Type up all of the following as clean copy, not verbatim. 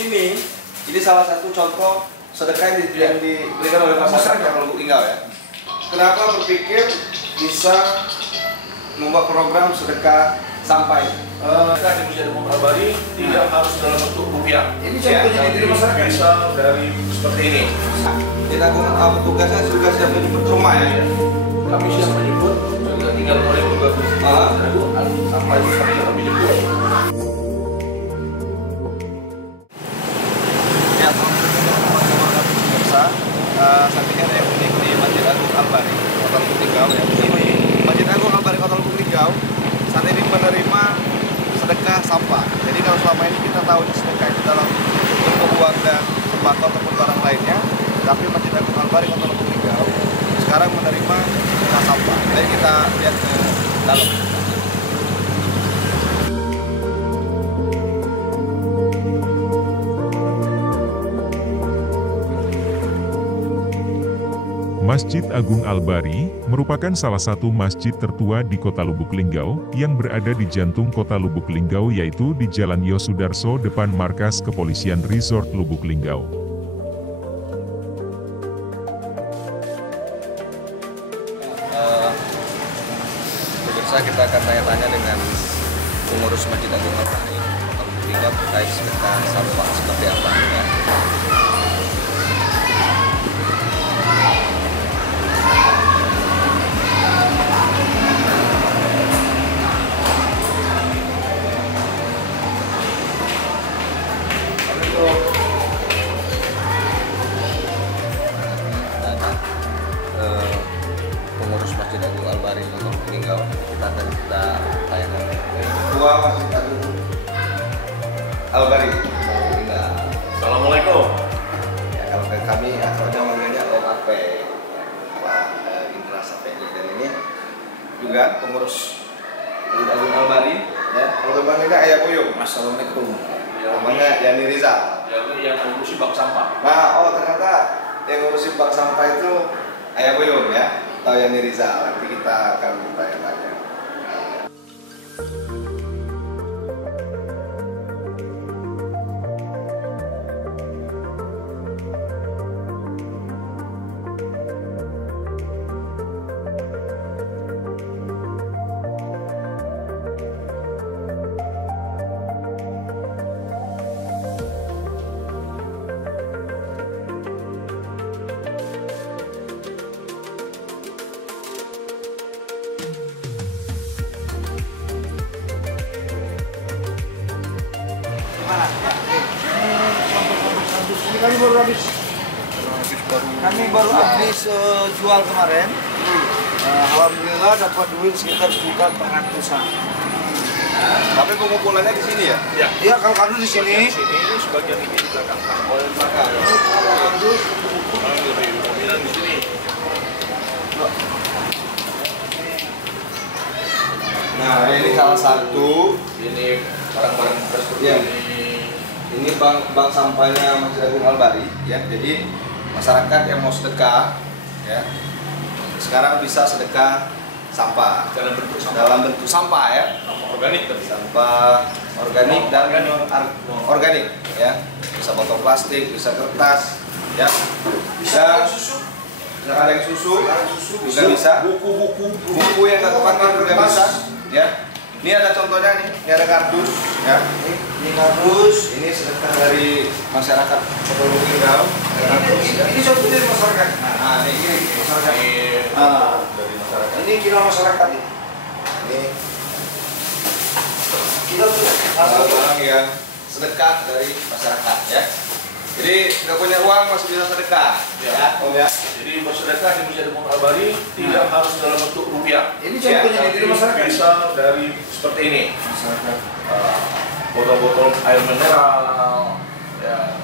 sini, ini salah satu contoh sedekah yang diberikan oleh masyarakat Kota Lubuk Linggau ya. Kenapa berpikir bisa membuat program sedekah sampah? Sedekah di Masjid Agung Al-Bari tidak harus dalam bentuk rupiah. Ini contohnya di masyarakat. Bisa dari seperti ini. Kita tugasnya juga siap menyebut rumah ya. Kami siap menyebut, juga tinggal oleh beberapa sampah itu kami jemput. Ya, pemirsa, saat ini ada yang unik di Masjid Agung Al-Bari, Kota Lubuk Linggau ya. Ini Masjid Agung Al-Bari Kota Lubuk Linggau saat ini menerima sedekah sampah. Jadi kalau selama ini kita tahu sedekah itu dalam bentuk uang dan sembako ataupun barang lainnya, tapi Masjid Agung Al-Bari Kota Lubuk Linggau sekarang menerima sedekah sampah. Jadi kita lihat ke dalam. Masjid Agung Al-Bari merupakan salah satu masjid tertua di Kota Lubuk Linggau yang berada di jantung Kota Lubuk Linggau, yaitu di Jalan Yosudarso depan Markas Kepolisian Resort Lubuk Linggau. Pemirsa, kita akan tanya-tanya dengan pengurus Masjid Agung Al-Bari Kota Lubuk Linggau terkait sedekah sampah seperti apa ya. Pengurus Masjid Agung Al-Bari Kota Lubuk Linggau, kita tanyakan Ketua Masjid Agung Al-Bari Kota Lubuk Linggau. Assalamualaikum. Ya, kalau kami asalnya manggilnya OAP, Pak Indra Safeni, dan ini juga pengurus Masjid Agung Al-Bari. Ya, kalau panggilnya Ayah Boyong. Assalamualaikum. Namanya Yani Rizal. Yang mengurusi bak sampah. Nah, oh ternyata yang ngurusin bak sampah itu Ayah Boyong ya, atau Yani Rizal. Nanti kita akan tanya-tanya. Kami baru habis jual kemarin. Alhamdulillah dapat duit sekitar 1.400-an. Tapi pengumpulannya di sini ya? Ya. Iya, kalau kardus di sini. Sini sebagian ini di belakang. Oh, di belakang. Ini kalau kardus Di sini. Nah, ini salah satu. Ini barang-barang bekas seperti Ya. ini. Ini bank sampahnya Masjid Agung Al-Bari ya. Jadi masyarakat yang mau sedekah ya, sekarang bisa sedekah sampah Dalam bentuk sampah. dalam bentuk sampah ya. Sampah organik tapi. Sampah organik dan organik ya. Bisa botol plastik, bisa kertas ya. Bisa kaleng susu juga bisa. Buku yang nggak kepakai juga bisa ya. Ini ada contohnya nih, ini ada kardus ya. ini kardus. Ini sedekah dari masyarakat Kota Lubuk Linggau. Ini contoh dari masyarakat. Nah, ini masyarakat. Dari masyarakat. Ini kira masyarakat ini. Ini Kita tuh barang yang sedekah dari masyarakat ya. Jadi nggak punya uang masih bisa sedekah ya, Om ya. Jadi bersedekah di Masjid Agung Al-Bari tidak harus dalam bentuk rupiah. Ini contohnya di masyarakat. Bisa dari seperti ini. Masyarakat. Botol-botol air mineral, ya,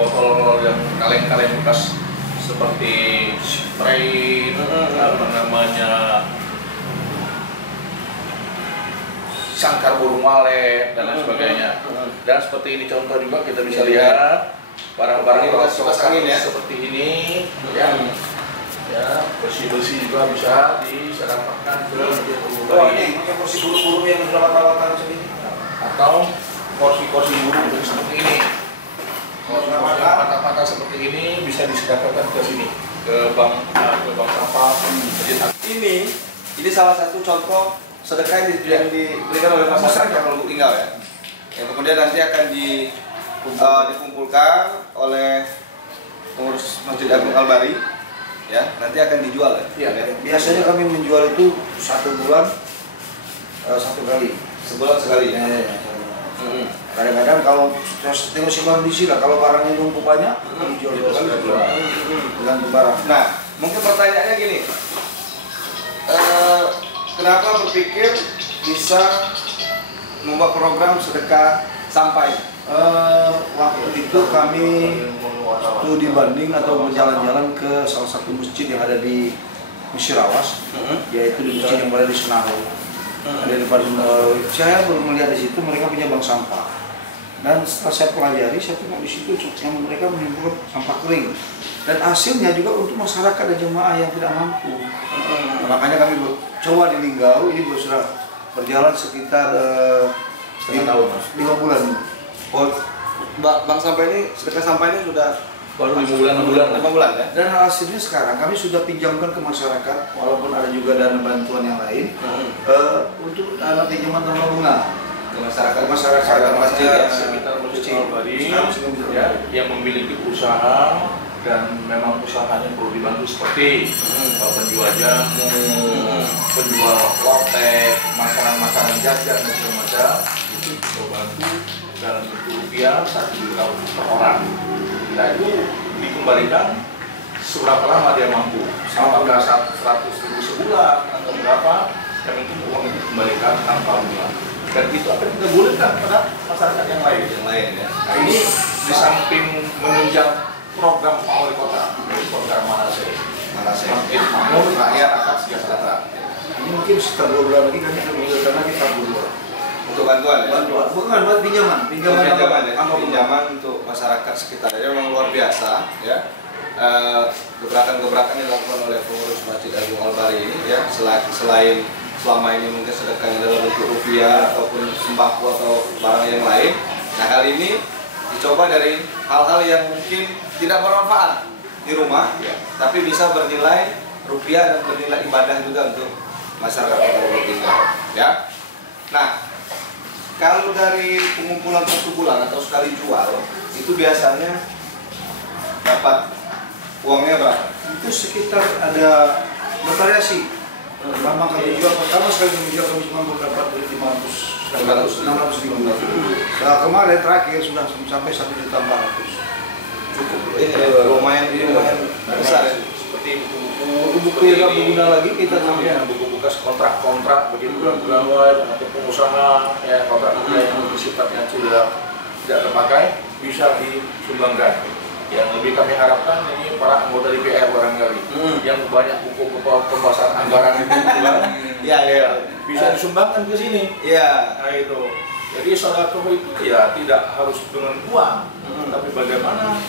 botol yang kaleng-kaleng bekas seperti spray, apa namanya, sangkar burung walet dan lain sebagainya. Dan seperti ini contoh juga kita bisa lihat barang-barang Ini bekas angin ya. seperti ini, ya, bersih-bersih juga bisa diserahkan ke Masjid Agung Oh, Al-Bari. ini pakai kursi bulu-bulu yang sudah mata-mata segini. Atau porsi-porsi burung seperti ini. Kalau patah-patah seperti ini bisa disedekahkan ke sini, ke bank sampah. Ini salah satu contoh sedekah yang diberikan oleh masyarakat yang Lubuk Linggau ya. Yang kemudian nanti akan dikumpulkan oleh pengurus Masjid Agung Al-Bari, ya. Nanti akan dijual ya. Biasanya kami menjual itu 1 bulan 1 kali. Sebulan sekali. Kadang-kadang kalau tengok si kondisi lah, kalau barangnya numpuk banyak, dijual 2 kali. Tergantung barang. Nah, mungkin pertanyaannya gini, kenapa berpikir bisa membuat program sedekah sampah ini? Waktu itu kami studi banding atau berjalan-jalan ke salah satu masjid yang ada di Musirawas, yaitu di masjid yang berada di Senaru. Ada di saya baru melihat di situ mereka punya bank sampah. Dan setelah saya pelajari, saya tengok di situ yang mereka mengumpulkan sampah kering. Dan hasilnya juga untuk masyarakat dan jemaah yang tidak mampu. Makanya kami coba di Linggau, ini sudah berjalan sekitar 5 bulan. Oh, bank sampah ini, sedekah sampah ini sudah Baru 5 bulan. 5 bulan ya? Dan hasilnya sekarang kami sudah pinjamkan ke masyarakat, walaupun ada juga dana bantuan yang lain, untuk dana pinjaman tanpa bunga Ke masyarakat masjid ya. Sekitar Masjid Al-Bari ya, yang memiliki usaha dan memang usahanya perlu dibantu seperti penjual jamu, penjual lotek, makanan-makanan jajan dan segala macam, itu kita bantu dalam bentuk rupiah 1 juta per orang. Nah itu dikembalikan seberapa lama dia mampu, apakah 100.000 sebulan atau berapa, yang penting uang itu dikembalikan tanpa bunga. Dan itu akan kita bolehkan pada masyarakat yang lain. Ya. Nah ini di samping menunjang program Pak Wali Kota, program Manase, Makin Makmur, Rakyat Akan Sejahtera. ini mungkin setelah 2 bulan lagi kami akan mengusulkan lagi tabur Untuk bantuan ya? bukan buat pinjaman Pinjaman untuk masyarakat sekitar. Jadi memang luar biasa ya. Gebrakan-gebrakan yang dilakukan oleh pengurus Masjid Agung Al-Bari ini ya, selain selama ini mungkin sedekahnya dalam bentuk rupiah ataupun sembako atau barang yang lain. Nah kali ini dicoba dari hal-hal yang mungkin tidak bermanfaat di rumah, ya, tapi bisa bernilai rupiah dan bernilai ibadah juga untuk masyarakat Kota Lubuk Linggau. Ya. Nah, kalau dari pengumpulan 1 bulan atau sekali jual itu biasanya dapat uangnya berapa? itu sekitar ada bervariasi. Memang kami jual pertama sekali menjual kami cuma dapat 600. Nah kemarin terakhir sudah sampai 1.400.000. Cukup lumayan besar ya. Seperti buku-buku yang berguna lagi kita namanya buku bekas kontrak-kontrak begitu pegawai atau pengusaha ya, kontrak yang sifatnya sudah tidak terpakai bisa disumbangkan. Yang lebih kami harapkan ini para anggota DPR barangkali yang banyak buku pembahasan anggaran itu bisa disumbangkan ke sini. Nah itu. Jadi sedekah itu ya tidak harus dengan uang, tapi bagaimana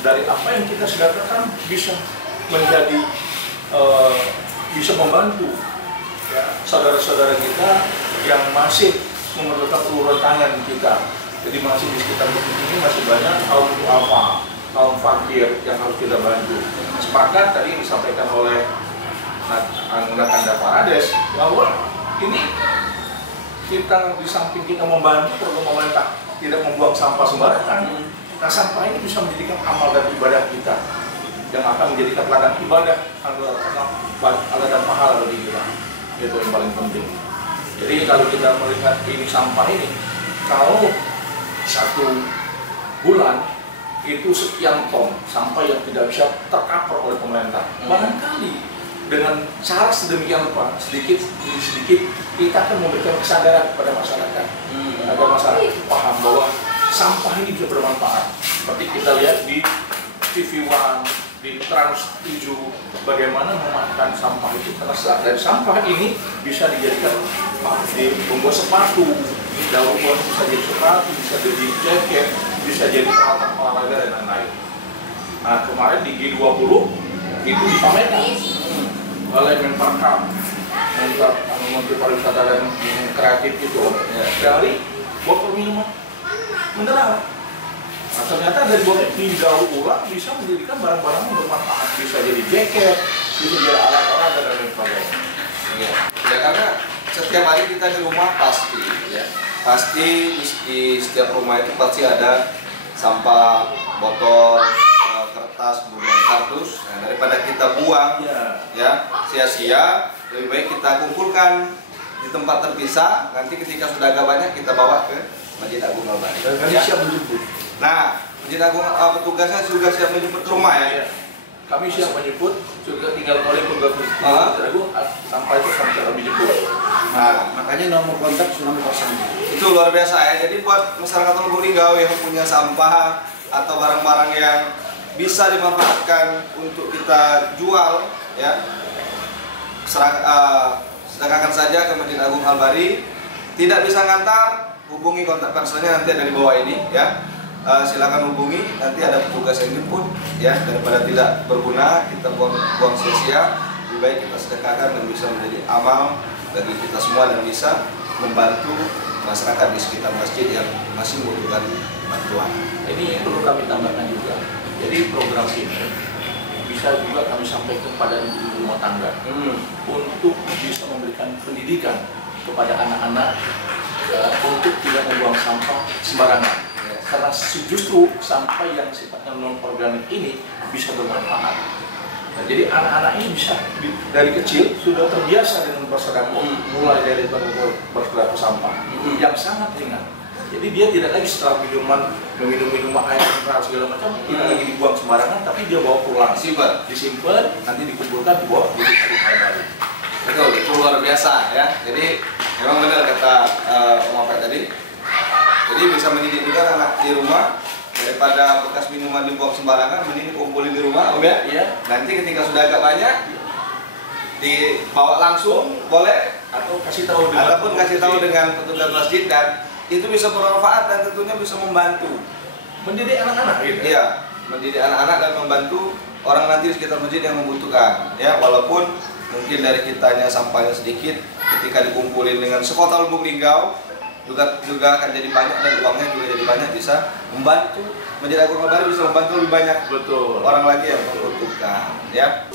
dari apa yang kita sedekahkan bisa menjadi bisa membantu ya, saudara-saudara kita yang masih memerlukan uluran tangan kita. Jadi masih di sekitar bukit ini masih banyak kaum duafa, kaum fakir yang harus kita bantu. Sepakat tadi disampaikan oleh Anggota Kanda Parades bahwa ini kita di samping kita membantu program pemerintah tidak membuang sampah sembarangan. Nah sampah ini bisa menjadikan amal dan ibadah kita yang akan menjadikan ladang ibadah Allah dan pahala bagi kita. Itu yang paling penting. Jadi kalau kita melihat ini sampah ini, kalau 1 bulan itu sekian ton sampah yang tidak bisa tercover oleh pemerintah. Barangkali dengan cara sedemikian rupa, sedikit demi sedikit kita akan memberikan kesadaran kepada masyarakat agar masyarakat paham bahwa sampah ini bisa bermanfaat. Seperti kita lihat di TV One, di Trans 7, bagaimana memakan sampah itu, karena dari sampah ini bisa dijadikan membuat sepatu, daur ulang bisa jadi sepatu, bisa jadi jaket, bisa jadi peralatan olahraga dan lain-lain. Nah kemarin di G20 itu dipamerkan oleh Menparekraf, Menteri Pariwisata dan Kreatif itu dari botol minuman mineral Nah, ternyata dari boleh didaur ulang bisa menjadikan barang-barang yang bermanfaat, bisa jadi jaket, bisa jadi alat olahraga dan lain sebagainya. Ya karena setiap hari kita di rumah pasti di setiap rumah itu pasti ada sampah, botol, kertas, buang kardus. Nah, daripada kita buang ya sia-sia, lebih baik kita kumpulkan di tempat terpisah. Nanti ketika sudah agak banyak kita bawa ke Masjid Agung Al-Bari. Dan kami siap menjemput. Nah, Masjid Agung petugasnya juga siap menjemput rumah ya. Kami siap menjemput, juga tinggal oleh pegawai Masjid Agung sampai itu sampai kami jemput. Nah, makanya nomor kontak sudah dipasang. Itu luar biasa ya. Jadi buat masyarakat Lubuk Linggau yang punya sampah atau barang-barang yang bisa dimanfaatkan untuk kita jual ya, sedekahkan saja ke Masjid Agung Al-Bari. Tidak bisa ngantar, hubungi kontak personnya nanti ada di bawah ini ya. Silakan hubungi, nanti ada petugas yang jemput ya. Daripada tidak berguna kita buang sia-sia, lebih baik kita sedekahkan dan bisa menjadi amal bagi kita semua dan bisa membantu masyarakat di sekitar masjid yang masih membutuhkan bantuan. Ini perlu kami tambahkan juga. Jadi program ini bisa juga kami sampaikan kepada ibu rumah tangga untuk bisa memberikan pendidikan kepada anak-anak untuk tidak membuang sampah sembarangan. Karena justru sampah yang sifatnya non-organik ini bisa bermanfaat. Nah, jadi anak-anak ini bisa dari kecil sudah terbiasa dengan bersedekah, mulai dari bersedekah sampah yang sangat ringan. Jadi dia tidak lagi setelah meminum minuman air mineral segala macam, tidak lagi dibuang sembarangan, tapi dia bawa pulang, disimpan, nanti dikumpulkan, dibawa di Agung Al-Bari. Betul, itu luar biasa ya. Jadi memang benar kata Om Apek tadi. Jadi bisa mendidik juga anak di rumah, daripada bekas minuman dibuang sembarangan, mending kumpulin di rumah, Om ya. Iya. Nanti ketika sudah agak banyak, dibawa langsung boleh, Atau kasih tahu dengan petugas masjid, dan itu bisa bermanfaat dan tentunya bisa membantu. mendidik anak-anak gitu. Iya, mendidik anak-anak dan membantu orang nanti di sekitar masjid yang membutuhkan. Ya, walaupun mungkin dari kitanya sampahnya sedikit, ketika dikumpulin dengan sekota Lubuk Linggau juga akan jadi banyak dan uangnya juga jadi banyak, bisa membantu Masjid Agung Al-Bari, bisa membantu lebih banyak Betul. orang lagi yang membutuhkan ya.